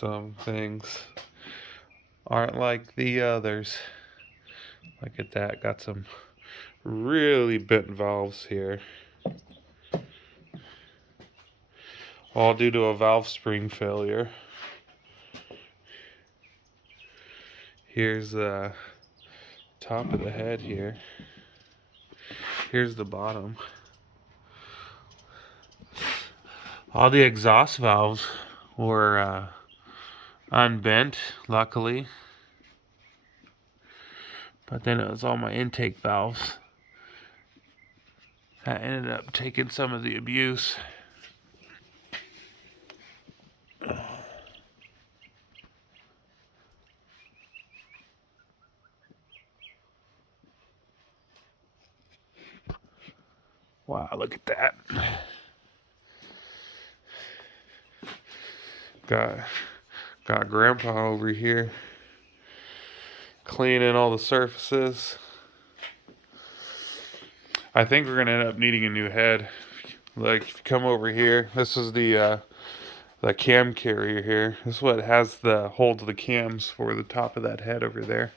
Some things aren't like the others. Look at that, got some really bent valves here. All due to a valve spring failure. Here's the top of the head here. Here's the bottom. All the exhaust valves were unbent, luckily. But then it was all my intake valves that ended up taking some of the abuse. Wow, look at that. Got Grandpa over here cleaning all the surfaces. I think we're gonna end up needing a new head. Like, if you come over here, this is the cam carrier here. This is what has the holds the cams for the top of that head over there.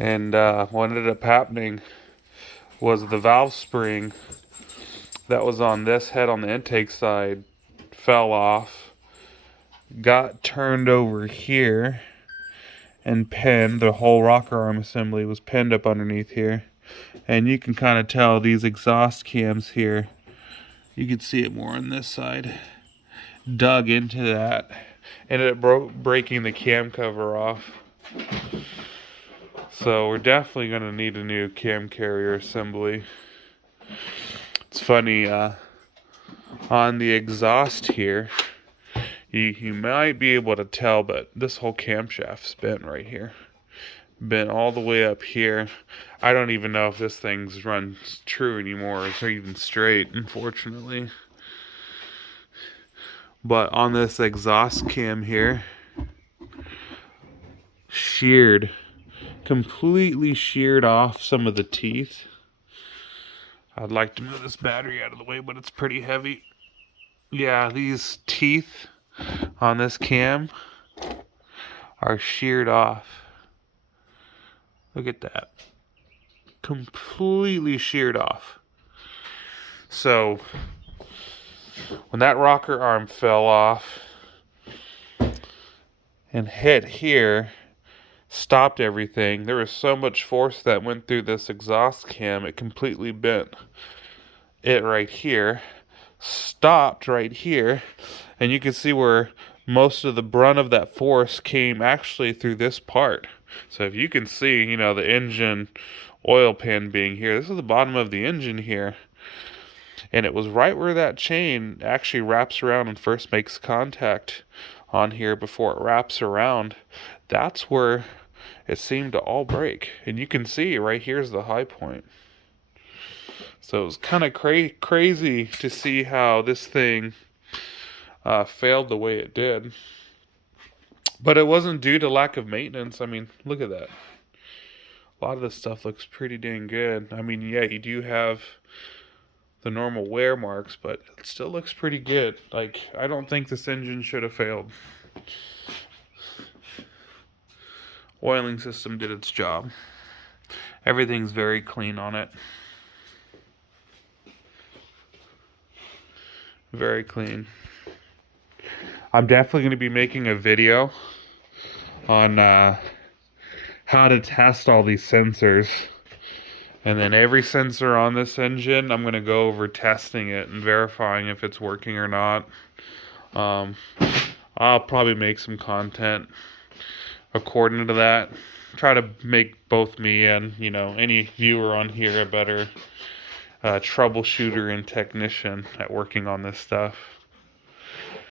And what ended up happening was the valve spring that was on this head on the intake side fell off, got turned over here, and pinned. The whole rocker arm assembly was pinned up underneath here. And you can kind of tell these exhaust cams here, you can see it more on this side, dug into that. Ended up breaking the cam cover off. So we're definitely going to need a new cam carrier assembly. It's funny, on the exhaust here, you might be able to tell, but this whole camshaft's bent right here. Bent all the way up here. I don't even know if this thing's runs true anymore, or even straight, unfortunately. But on this exhaust cam here, sheared, completely sheared off some of the teeth. I'd like to move this battery out of the way, but it's pretty heavy. Yeah, these teeth on this cam are sheared off. Look at that. Completely sheared off. So, when that rocker arm fell off and hit here, stopped everything, there was so much force that went through this exhaust cam, it completely bent it right here, stopped right here, and you can see where most of the brunt of that force came actually through this part. So if you can see, you know, the engine oil pan being here, this is the bottom of the engine here. And it was right where that chain actually wraps around and first makes contact on here before it wraps around. That's where it seemed to all break. And you can see right here's the high point. So it was kind of crazy to see how this thing failed the way it did. But it wasn't due to lack of maintenance. I mean, look at that. A lot of this stuff looks pretty dang good. I mean, yeah, you do have the normal wear marks, but it still looks pretty good. Like, I don't think this engine should have failed. Oiling system did its job. Everything's very clean on it. Very clean. I'm definitely going to be making a video on how to test all these sensors. And then every sensor on this engine, I'm going to go over testing it and verifying if it's working or not. I'll probably make some content according to that. Try to make both me and, you know, any viewer on here a better troubleshooter and technician at working on this stuff.